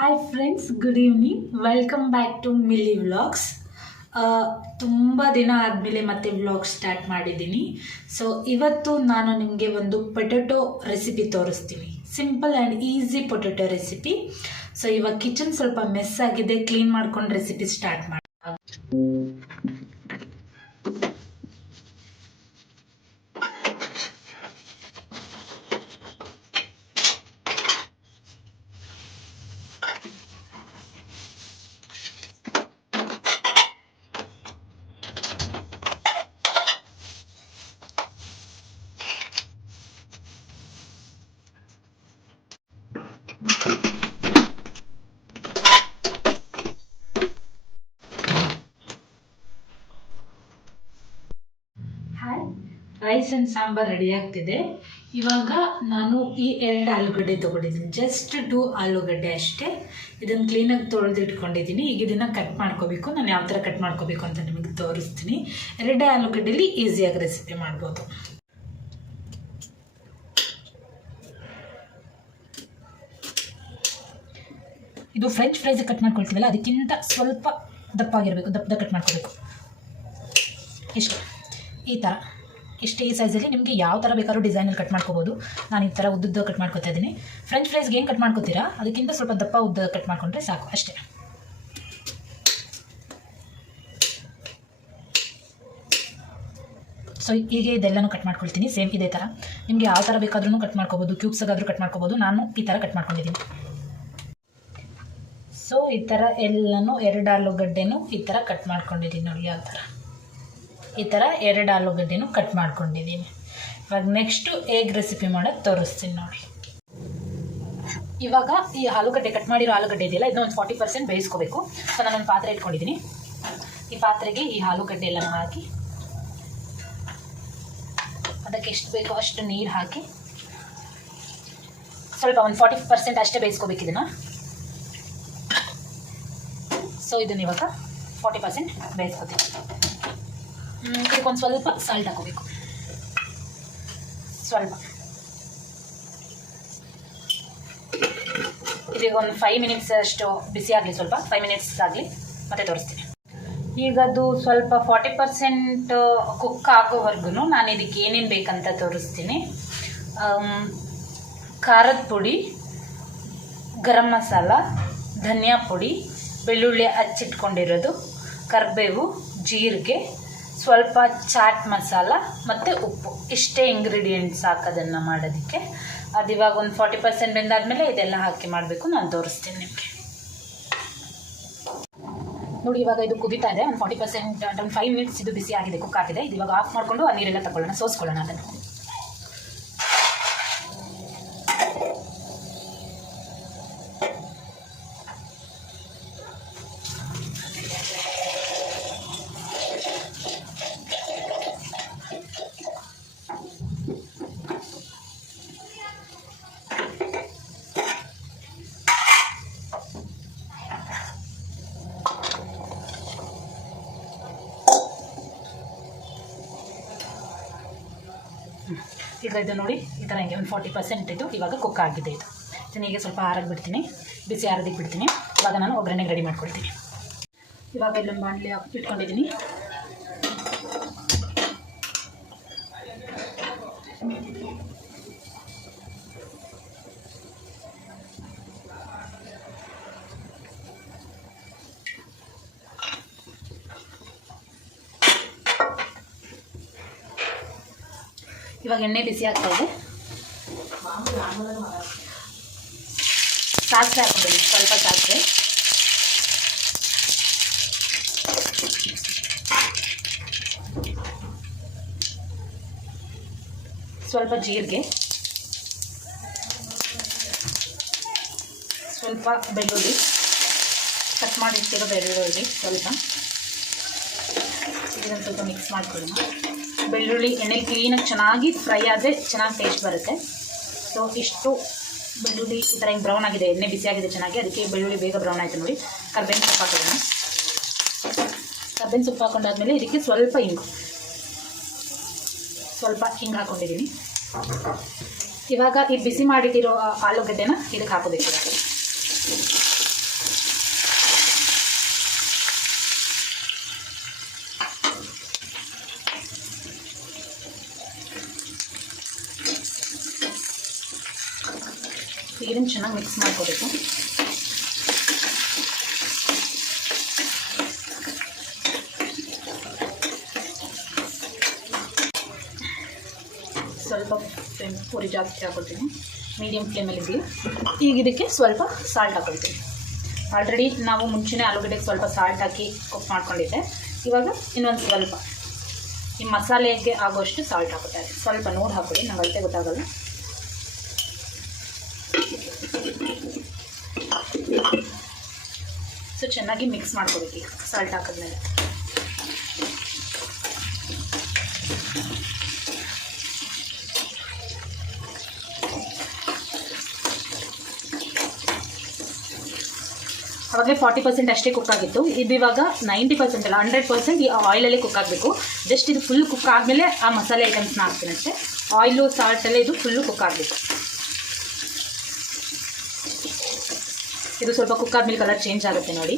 Hi friends, good evening. Welcome back to Mili vlogs. ತುಂಬ ದಿನ ಆದಮೇಲೆ ಮತ್ತೆ ವ್ಲಾಗ್ ಸ್ಟಾರ್ಟ್ ಮಾಡಿದ್ದೀನಿ. ಸೊ ಇವತ್ತು ನಾನು ನಿಮಗೆ ಒಂದು ಪೊಟೆಟೊ ರೆಸಿಪಿ ತೋರಿಸ್ತೀನಿ. Simple and easy potato recipe. So ಇವಾಗ ಕಿಚನ್ ಸ್ವಲ್ಪ ಮೆಸ್ ಆಗಿದೆ, ಕ್ಲೀನ್ ಮಾಡ್ಕೊಂಡು ರೆಸಿಪಿ ಸ್ಟಾರ್ಟ್ ಮಾಡಿ. ರೈಸ್ ಆ್ಯಂಡ್ ಸಾಂಬಾರ್ ರೆಡಿ ಆಗ್ತಿದೆ. ಇವಾಗ ನಾನು ಈ 2 ಆಲೂಗಡ್ಡೆ ತೊಗೊಂಡಿದ್ದೀನಿ, ಜಸ್ಟ್ 2 ಆಲೂಗಡ್ಡೆ ಅಷ್ಟೇ. ಇದನ್ನು ಕ್ಲೀನಾಗಿ ತೊಳೆದು ಇಟ್ಕೊಂಡಿದ್ದೀನಿ. ಈಗ ಇದನ್ನು ಕಟ್ ಮಾಡ್ಕೋಬೇಕು. ನಾನು ಯಾವ ಥರ ಕಟ್ ಮಾಡ್ಕೋಬೇಕು ಅಂತ ನಿಮಗೆ ತೋರಿಸ್ತೀನಿ. 2 ಆಲೂಗಡ್ಡೆಲಿ ಈಸಿಯಾಗಿ ರೆಸಿಪಿ ಮಾಡ್ಬೋದು. ಇದು ಫ್ರೆಂಚ್ ಫ್ರೈಸ್ ಕಟ್ ಮಾಡ್ಕೊಳ್ತೀವಲ್ಲ, ಅದಕ್ಕಿಂತ ಸ್ವಲ್ಪ ದಪ್ಪಾಗಿರಬೇಕು, ದಪ್ಪದ ಕಟ್ ಮಾಡ್ಕೋಬೇಕು. ಇಷ್ಟು ಈ ಥರ ಇಷ್ಟೇ ಈ ಸೈಜಲ್ಲಿ. ನಿಮಗೆ ಯಾವ ಥರ ಬೇಕಾದ್ರೂ ಡಿಸೈನಲ್ಲಿ ಕಟ್ ಮಾಡ್ಕೋಬೋದು. ನಾನು ಈ ಥರ ಉದ್ದುದ್ದ ಕಟ್ ಮಾಡ್ಕೊತಾ ಇದ್ದೀನಿ. ಫ್ರೆಂಚ್ ಫ್ರೈಸ್ಗೆ ಏನು ಕಟ್ ಮಾಡ್ಕೋತೀರಾ ಅದಕ್ಕಿಂತ ಸ್ವಲ್ಪ ದಪ್ಪ ಉದ್ದ ಕಟ್ ಮಾಡ್ಕೊಂಡ್ರೆ ಸಾಕು, ಅಷ್ಟೇ. ಸೊ ಹೀಗೆ ಇದೆಲ್ಲನೂ ಕಟ್ ಮಾಡ್ಕೊಳ್ತೀನಿ. ಸೇಮ್ ಇದೇ ಥರ ನಿಮಗೆ ಯಾವ ಥರ ಬೇಕಾದ್ರೂ ಕಟ್ ಮಾಡ್ಕೋಬೋದು, ಕ್ಯೂಬ್ಸಾಗಾದರೂ ಕಟ್ ಮಾಡ್ಕೋಬೋದು. ನಾನು ಈ ಥರ ಕಟ್ ಮಾಡ್ಕೊಂಡಿದ್ದೀನಿ. ಸೊ ಈ ಥರ ಎಲ್ಲನೂ 2 ಆಲೂಗಡ್ಡೆನೂ ಈ ಥರ ಕಟ್ ಮಾಡ್ಕೊಂಡಿದ್ದೀನಿ ನೋಡಿ. ಯಾವ ಥರ ಈ ಥರ 2 ಆಲೂಗಡ್ಡೆನೂ ಕಟ್ ಮಾಡ್ಕೊಂಡಿದ್ದೀನಿ. ಇವಾಗ ನೆಕ್ಸ್ಟು ಎಗ್ ರೆಸಿಪಿ ಮಾಡೋದು ತೋರಿಸ್ತೀನಿ ನೋಡಿ. ಇವಾಗ ಈ ಆಲೂಗಡ್ಡೆ ಕಟ್ ಮಾಡಿರೋ ಆಲೂಗಡ್ಡೆ ಇದೆಯಲ್ಲ, ಇದನ್ನ ಒಂದು 40% ಬೇಯಿಸ್ಕೋಬೇಕು. ಸೊ ನಾನೊಂದು ಪಾತ್ರೆ ಇಟ್ಕೊಂಡಿದ್ದೀನಿ. ಈ ಪಾತ್ರೆಗೆ ಈ ಆಲೂಗಡ್ಡೆ ಎಲ್ಲ ಹಾಕಿ, ಅದಕ್ಕೆ ಎಷ್ಟು ಬೇಕೋ ಅಷ್ಟು ನೀರು ಹಾಕಿ ಸ್ವಲ್ಪ ಒಂದು 40% ಅಷ್ಟೇ ಬೇಯಿಸ್ಕೋಬೇಕು ಇದನ್ನು. ಸೊ ಇದನ್ನ ಇವಾಗ 40% ಬೇಯಿಸ್ಕೋತೀವಿ. ಇದಕ್ಕೊಂದು ಸ್ವಲ್ಪ ಸಾಲ್ಟ್ ಹಾಕೋಬೇಕು, ಸ್ವಲ್ಪ. ಇದೀಗ ಒಂದು 5 ಮಿನಿಟ್ಸ್ ಅಷ್ಟು ಬಿಸಿ ಆಗಲಿ, ಸ್ವಲ್ಪ 5 ಮಿನಿಟ್ಸ್ ಆಗಲಿ, ಮತ್ತೆ ತೋರಿಸ್ತೀನಿ. ಈಗ ಅದು ಸ್ವಲ್ಪ 40% ಕುಕ್ ಆಗೋವರೆಗೂ ನಾನು ಇದಕ್ಕೆ ಏನೇನು ಬೇಕಂತ ತೋರಿಸ್ತೀನಿ. ಖಾರದ ಪುಡಿ, ಗರಂ ಮಸಾಲ, ಧನಿಯಾ ಪುಡಿ, ಬೆಳ್ಳುಳ್ಳಿ ಹಚ್ಚಿಟ್ಕೊಂಡಿರೋದು, ಕರಿಬೇವು, ಜೀರಿಗೆ, ಸ್ವಲ್ಪ ಚಾಟ್ ಮಸಾಲ ಮತ್ತು ಉಪ್ಪು. ಇಷ್ಟೇ ಇಂಗ್ರೀಡಿಯೆಂಟ್ಸ್ ಹಾಕೋದನ್ನು ಮಾಡೋದಕ್ಕೆ. ಅದು ಇವಾಗ ಒಂದು 40% ಬೆಂದಾದಮೇಲೆ ಇದೆಲ್ಲ ಹಾಕಿ ಮಾಡಬೇಕು. ನಾನು ತೋರಿಸ್ತೀನಿ ನಿಮಗೆ ನೋಡಿ. ಇವಾಗ ಇದು ಕುದೀತಾ ಇದೆ. ಒಂದು 40% ಒಂದು 5 ಮಿನಿಟ್ಸ್ ಇದು ಬಿಸಿ ಆಗಿದೆ, ಕುಕ್ ಆಗಿದೆ. ಇದು ಇವಾಗ ಆಫ್ ಮಾಡಿಕೊಂಡು ಆ ನೀರೆಲ್ಲ ತಗೊಳ್ಳೋಣ, ಸೋಸ್ಕೊಳ್ಳೋಣ ಅದನ್ನು. ಈಗ ಇದು ನೋಡಿ, ಈ ಥರ ಹಿಂಗೆ ಒಂದು 40% ಇದು ಇವಾಗ ಕುಕ್ ಆಗಿದೆ. ಇದು ಇದನ್ನ ಈಗ ಸ್ವಲ್ಪ ಆರಕ್ಕೆ ಬಿಡ್ತೀನಿ, ಬಿಸಿ ಆರೋದಕ್ಕೆ ಬಿಡ್ತೀನಿ. ಇವಾಗ ನಾನು ಒಗ್ಗರಣೆಗೆ ರೆಡಿ ಮಾಡ್ಕೊಳ್ತೀನಿ. ಇವಾಗ ಇಲ್ಲೊಂದು ಬಾಣಲೆ ಇಟ್ಕೊಂಡಿದ್ದೀನಿ. ಇವಾಗ ಎಣ್ಣೆ ಬಿಸಿ ಆಗ್ತಾ ಇದೆ. ಸಾಸಿವೆ ಹಾಕೊಂಡಿದ್ದೀನಿ, ಸ್ವಲ್ಪ ಸಾಸಿವೆ, ಸ್ವಲ್ಪ ಜೀರಿಗೆ, ಸ್ವಲ್ಪ ಬೆಳ್ಳುಳ್ಳಿ, ಕಟ್ ಮಾಡಿ ಇಟ್ಟಿರೋ ಬೆಳ್ಳುಳ್ಳಿ ಸ್ವಲ್ಪ. ಇದನ್ನು ಸ್ವಲ್ಪ ಮಿಕ್ಸ್ ಮಾಡ್ಕೊಳ್ಳೋಣ. ಬೆಳ್ಳುಳ್ಳಿ ಎಣ್ಣೆ ಕ್ಲೀನಾಗಿ ಚೆನ್ನಾಗಿ ಫ್ರೈ ಆದರೆ ಚೆನ್ನಾಗಿ ಟೇಸ್ಟ್ ಬರುತ್ತೆ. ಸೊ ಇಷ್ಟು ಬೆಳ್ಳುಳ್ಳಿ ಈ ಥರ ಹಿಂಗೆ ಬ್ರೌನ್ ಆಗಿದೆ, ಎಣ್ಣೆ ಬಿಸಿ ಆಗಿದೆ ಚೆನ್ನಾಗಿ, ಅದಕ್ಕೆ ಬೆಳ್ಳುಳ್ಳಿ ಬೇಗ ಬ್ರೌನ್ ಆಯಿತು ನೋಡಿ. ಕರ್ಬೇವಿನ ಸೊಪ್ಪು ಹಾಕೋಣ. ಕರ್ಬೇವಿನ ಸೊಪ್ಪು ಹಾಕೊಂಡಾದ್ಮೇಲೆ ಇದಕ್ಕೆ ಸ್ವಲ್ಪ ಹಿಂಗೆ ಹಾಕ್ಕೊಂಡಿದ್ದೀನಿ. ಇವಾಗ ಈ ಬಿಸಿ ಮಾಡಿಟ್ಟಿರೋ ಆಲೂಗಡ್ಡೆನ ಇದಕ್ಕೆ ಹಾಕೋಬೇಕು. ಇದನ್ನು ಚೆನ್ನಾಗಿ ಮಿಕ್ಸ್ ಮಾಡ್ಕೋಬೇಕು. ಸ್ವಲ್ಪ ಪೂರಿ ಜಾಸ್ತಿ ಹಾಕೊಳ್ತೀನಿ, ಮೀಡಿಯಮ್ ಫ್ಲೇಮಲ್ಲಿ ಇರಲಿ. ಈಗ ಇದಕ್ಕೆ ಸ್ವಲ್ಪ ಸಾಲ್ಟ್ ಹಾಕೊಳ್ತೀನಿ. ಆಲ್ರೆಡಿ ನಾವು ಮುಂಚೆನೇ ಆಲೂಗಡ್ಡೆಗೆ ಸ್ವಲ್ಪ ಸಾಲ್ಟ್ ಹಾಕಿ ಕುಕ್ ಮಾಡ್ಕೊಂಡಿದ್ದೆ. ಇವಾಗ ಇನ್ನೊಂದು ಸ್ವಲ್ಪ ಈ ಮಸಾಲೆಗೆ ಆಗೋಷ್ಟು ಸಾಲ್ಟ್ ಹಾಕೋತಾರೆ. ಸ್ವಲ್ಪ ನೋಡಿ ಹಾಕೊಳ್ಳಿ, ನಂಗೆ ಅಳತೆ ಗೊತ್ತಾಗಲ್ಲ. ಸೊ ಚೆನ್ನಾಗಿ ಮಿಕ್ಸ್ ಮಾಡ್ಕೋಬೇಕು ಈಗ ಸಾಲ್ಟ್ ಹಾಕಿದ್ಮೇಲೆ. ಅವಾಗಲೇ 40% ಅಷ್ಟೇ ಕುಕ್ ಆಗಿತ್ತು. ಇದು ಇವಾಗ 90% ಅಲ್ಲ 100% ಈ ಆಯಿಲಲ್ಲೇ ಕುಕ್ ಆಗಬೇಕು. ಜಸ್ಟ್ ಇದು ಫುಲ್ ಕುಕ್ ಆದಮೇಲೆ ಆ ಮಸಾಲೆ ಐಟಮ್ಸ್ನ ಹಾಕ್ತೀನಿ ಅಷ್ಟೇ. ಆಯಿಲು ಸಾಲ್ಟಲ್ಲೇ ಇದು ಫುಲ್ಲು ಕುಕ್ ಆಗಬೇಕು. ಇದು ಸ್ವಲ್ಪ ಕುಕ್ ಆದಮೇಲೆ ಕಲರ್ ಚೇಂಜ್ ಆಗುತ್ತೆ ನೋಡಿ.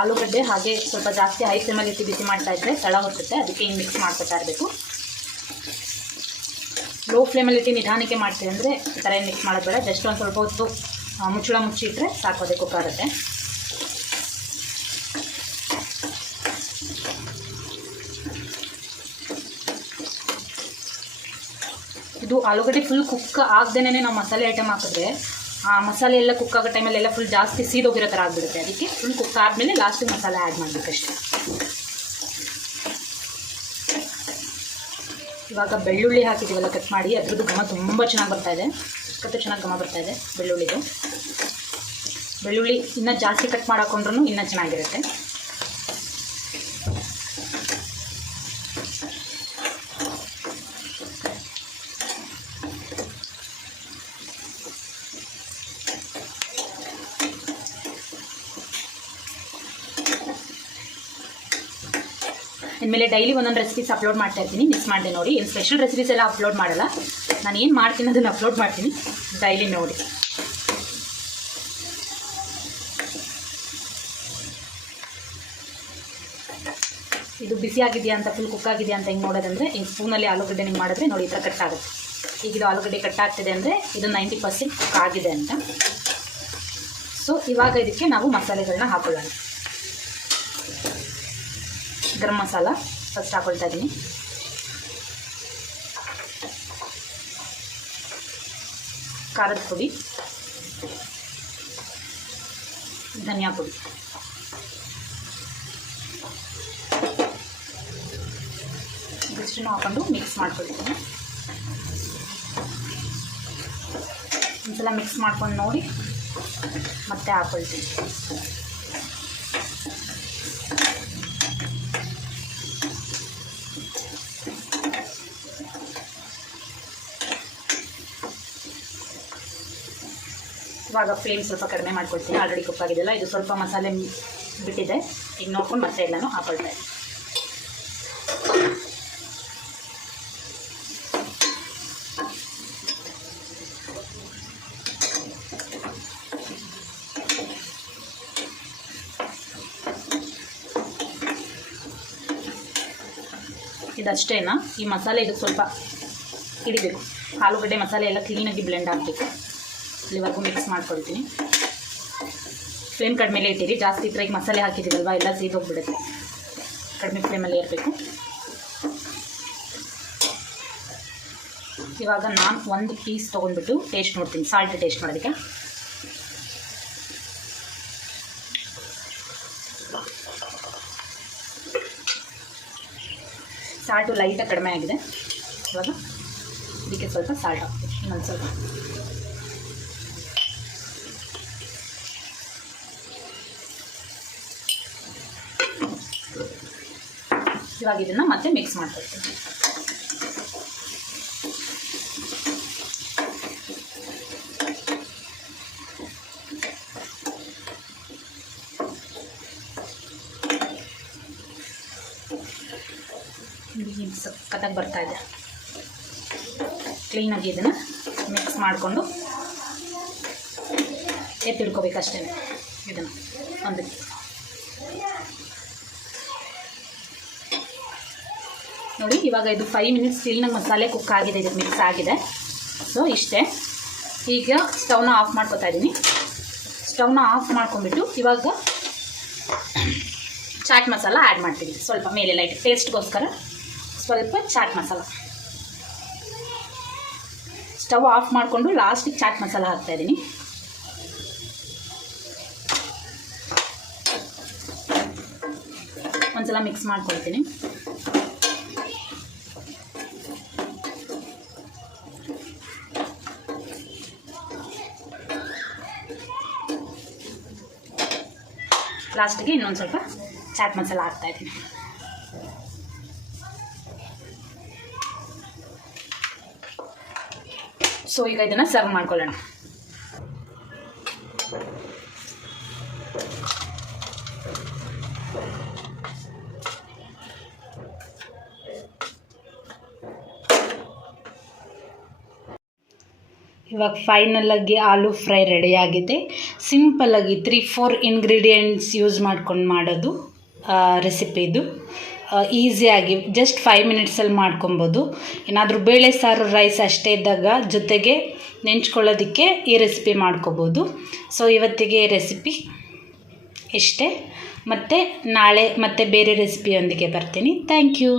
ಆಲೂಗಡ್ಡೆ ಹಾಗೆ ಸ್ವಲ್ಪ ಜಾಸ್ತಿ ಹೈ ಫ್ಲೇಮಲ್ಲಿ ಇಟ್ಟು ಬಿಸಿ ಮಾಡ್ತಾ ಇದ್ದರೆ ತಳ ಹೊತ್ತುತ್ತೆ. ಅದಕ್ಕೆ ಹಿಂಗೆ ಮಿಕ್ಸ್ ಮಾಡ್ಕೊತಾ ಇರಬೇಕು. ಲೋ ಫ್ಲೇಮಲ್ಲಿ ಇಟ್ಟು ನಿಧಾನಕ್ಕೆ ಮಾಡ್ತೀವಿ ಅಂದರೆ ಈ ಥರ ಏನು ಮಿಕ್ಸ್ ಮಾಡೋದು ಬೇಡ. ಜಸ್ಟ್ ಒಂದು ಸ್ವಲ್ಪ ಹೊತ್ತು ಮುಚ್ಚಳ ಮುಚ್ಚಿಟ್ರೆ ಸಾಕೋದೆ ಕುಕ್ ಆಗುತ್ತೆ. ಇದು ಆಲೂಗಡ್ಡೆ ಫುಲ್ ಕುಕ್ ಆಗದೇನೆ ನಾವು ಮಸಾಲೆ ಐಟಮ್ ಹಾಕಿದ್ರೆ ಆ ಮಸಾಲೆ ಎಲ್ಲ ಕುಕ್ ಆಗೋ ಟೈಮಲ್ಲೆಲ್ಲ ಫುಲ್ ಜಾಸ್ತಿ ಸೀದೋಗಿರೋ ಥರ ಆಗಿಬಿಡುತ್ತೆ. ಅದಕ್ಕೆ ಫುಲ್ ಕುಕ್ ಆದಮೇಲೆ ಲಾಸ್ಟಿಗೆ ಮಸಾಲೆ ಆ್ಯಡ್ ಮಾಡಬೇಕಷ್ಟೆ. ಇವಾಗ ಬೆಳ್ಳುಳ್ಳಿ ಹಾಕಿದ್ದೀವಲ್ಲ ಕಟ್ ಮಾಡಿ, ಅದ್ರದ್ದು ಘಮ ತುಂಬ ಚೆನ್ನಾಗಿ ಬರ್ತಾಯಿದೆ. ಚೆನ್ನಾಗಿ ಘಮ ಬರ್ತಾಯಿದೆ ಬೆಳ್ಳುಳ್ಳಿದು. ಬೆಳ್ಳುಳ್ಳಿ ಇನ್ನೂ ಜಾಸ್ತಿ ಕಟ್ ಮಾಡಾಕೊಂಡ್ರೂ ಇನ್ನೂ ಚೆನ್ನಾಗಿರುತ್ತೆ. ಇನ್ಮೇಲೆ ಡೈಲಿ ಒಂದೊಂದು ರೆಸಿಪೀಸ್ ಅಪ್ಲೋಡ್ ಮಾಡ್ತಾ ಇರ್ತೀನಿ. ಮಿಸ್ ಮಾಡಿದೆ ನೋಡಿ. ಏನು ಸ್ಪೆಷಲ್ ರೆಸಿಪೀಸ್ ಎಲ್ಲ ಅಪ್ಲೋಡ್ ಮಾಡಲ್ಲ. ನಾನು ಏನು ಮಾಡ್ತೀನಿ ಅದನ್ನು ಅಪ್ಲೋಡ್ ಮಾಡ್ತೀನಿ, ಡೈಲಿ ನೋಡಿ. ಇದು ಬಿಸಿ ಆಗಿದೆಯಾ ಅಂತ, ಫುಲ್ ಕುಕ್ ಆಗಿದೆಯಾ ಅಂತ ಹಿಂಗೆ ನೋಡೋದಂದರೆ ಈ ಸ್ಪೂನಲ್ಲಿ ಆಲೂಗಡ್ಡೆ ಹಿಂಗೆ ಮಾಡಿದ್ರೆ ನೋಡಿ ಈ ಥರ ಕಟ್ ಆಗುತ್ತೆ. ಈಗ ಇದು ಆಲೂಗಡ್ಡೆ ಕಟ್ ಆಗ್ತಿದೆ ಅಂದರೆ ಇದು 90% ಕುಕ್ ಆಗಿದೆ ಅಂತ. ಸೊ ಇವಾಗ ಇದಕ್ಕೆ ನಾವು ಮಸಾಲೆಗಳನ್ನ ಹಾಕೊಳ್ಳೋಣ. ಗರಂ ಮಸಾಲ ಫಸ್ಟ್ ಹಾಕೊಳ್ತಾ ಇದ್ದೀನಿ. ಖಾರದ ಪುಡಿ, ಧನಿಯಾ ಪುಡಿ, ಇದಿಷ್ಟನ್ನು ಹಾಕೊಂಡು ಮಿಕ್ಸ್ ಮಾಡ್ಕೊಳ್ತೀನಿ. ಒಂದ್ಸಲ ಮಿಕ್ಸ್ ಮಾಡ್ಕೊಂಡು ನೋಡಿ ಮತ್ತೆ ಹಾಕೊಳ್ತೀನಿ. ಇವಾಗ ಫ್ಲೇಮ್ ಸ್ವಲ್ಪ ಕಡಿಮೆ ಮಾಡ್ಕೊಳ್ತೀನಿ. ಆಲ್ರೆಡಿ ಕುಕ್ ಆಗಿದೆಯಲ್ಲ, ಇದು ಸ್ವಲ್ಪ ಮಸಾಲೆ ಬಿಟ್ಟಿದೆ. ಈಗ ನೋಡ್ಕೊಂಡು ಮತ್ತೆ ಎಲ್ಲನೂ ಹಾಕೊಳ್ತಾ ಇದ್ದೀನಿ. ಇದಷ್ಟೇನಾ? ಈ ಮಸಾಲೆ ಇದಕ್ಕೆ ಸ್ವಲ್ಪ ಹಿಡಿಬೇಕು. ಆಲೂಗಡ್ಡೆ ಮಸಾಲೆ ಎಲ್ಲ ಕ್ಲೀನಾಗಿ ಬ್ಲೆಂಡ್ ಆಗಬೇಕು. ಇಲ್ಲಿವರೆಗೂ ಮಿಕ್ಸ್ ಮಾಡ್ಕೊಳ್ತೀನಿ. ಫ್ಲೇಮ್ ಕಡಿಮೆಲೇ ಇಟ್ಟಿರಿ. ಜಾಸ್ತಿ ಇಟ್ಟರೆ ಈಗ ಮಸಾಲೆ ಹಾಕಿದ್ದೀವಲ್ವ ಎಲ್ಲ ಸೀದೋಗ್ಬಿಡುತ್ತೆ. ಕಡಿಮೆ ಫ್ಲೇಮಲ್ಲಿ ಇರಬೇಕು. ಇವಾಗ ನಾನು ಒಂದು ಪೀಸ್ ತೊಗೊಂಡ್ಬಿಟ್ಟು ಟೇಸ್ಟ್ ನೋಡ್ತೀನಿ, ಸಾಲ್ಟ್ ಟೇಸ್ಟ್ ಮಾಡೋದಕ್ಕೆ. ಸಾಲ್ಟು ಲೈಟಾಗಿ ಕಡಿಮೆ ಆಗಿದೆ. ಇವಾಗ ಇದಕ್ಕೆ ಸ್ವಲ್ಪ ಸಾಲ್ಟ್ ಹಾಕ್ತೀನಿ, ಇನ್ನೊಂದು ಸ್ವಲ್ಪ. ಇವಾಗ ಇದನ್ನು ಮತ್ತೆ ಮಿಕ್ಸ್ ಮಾಡ್ಕೊಳ್ತೀನಿ. ಸಖತ್ತಾಗಿ ಬರ್ತಾ ಇದೆ. ಕ್ಲೀನಾಗಿ ಇದನ್ನು ಮಿಕ್ಸ್ ಮಾಡಿಕೊಂಡು ಎತ್ತಿಡ್ಕೋಬೇಕಷ್ಟೇ ಇದನ್ನು. ಒಂದು ನೋಡಿ ಇವಾಗ ಇದು 5 ಮಿನಿಟ್ಸ್ ನಂಗೆ ಮಸಾಲೆ ಕುಕ್ ಆಗಿದೆ, ಇದಕ್ಕೆ ಮಿಕ್ಸ್ ಆಗಿದೆ. ಸೊ ಇಷ್ಟೇ. ಈಗ ಸ್ಟವ್ನ ಆಫ್ ಮಾಡ್ಕೊತಾ ಇದ್ದೀನಿ. ಸ್ಟವ್ನ ಆಫ್ ಮಾಡ್ಕೊಂಡ್ಬಿಟ್ಟು ಇವಾಗ ಚಾಟ್ ಮಸಾಲ ಆ್ಯಡ್ ಮಾಡ್ತೀನಿ. ಸ್ವಲ್ಪ ಮೇಲೆ ಲೈಟ್ ಟೇಸ್ಟ್ಗೋಸ್ಕರ ಸ್ವಲ್ಪ ಚಾಟ್ ಮಸಾಲ. ಸ್ಟವ್ ಆಫ್ ಮಾಡಿಕೊಂಡು ಲಾಸ್ಟಿಗೆ ಚಾಟ್ ಮಸಾಲ ಹಾಕ್ತಾಯಿದ್ದೀನಿ. ಒಂದ್ಸಲ ಮಿಕ್ಸ್ ಮಾಡ್ಕೊಳ್ತೀನಿ. ಲಾಸ್ಟಿಗೆ ಇನ್ನೊಂದು ಸ್ವಲ್ಪ ಚಾಟ್ ಮಸಾಲ ಹಾಕ್ತಾಯಿದ್ದೀನಿ. ಸೊ ಈಗ ಇದನ್ನು ಸರ್ವ್ ಮಾಡ್ಕೊಳ್ಳೋಣ. ಇವಾಗ ಫೈನಲಾಗಿ ಆಲೂ ಫ್ರೈ ರೆಡಿಯಾಗಿದೆ. ಸಿಂಪಲ್ಲಾಗಿ 3-4 ಇಂಗ್ರೀಡಿಯೆಂಟ್ಸ್ ಯೂಸ್ ಮಾಡ್ಕೊಂಡು ಮಾಡೋದು ರೆಸಿಪಿ ಇದು. ಈಸಿಯಾಗಿ ಜಸ್ಟ್ 5 ಮಿನಿಟ್ಸಲ್ಲಿ ಮಾಡ್ಕೊಬೋದು. ಏನಾದರೂ ಬೇಳೆ ಸಾರು ರೈಸ್ ಅಷ್ಟೇ ಇದ್ದಾಗ ಜೊತೆಗೆ ನೆಂಚ್ಕೊಳ್ಳೋದಕ್ಕೆ ಈ ರೆಸಿಪಿ ಮಾಡ್ಕೋಬೋದು. ಸೊ ಇವತ್ತಿಗೆ ರೆಸಿಪಿ ಇಷ್ಟೇ. ಮತ್ತು ನಾಳೆ ಮತ್ತೆ ಬೇರೆ ರೆಸಿಪಿಯೊಂದಿಗೆ ಬರ್ತೀನಿ. Thank you.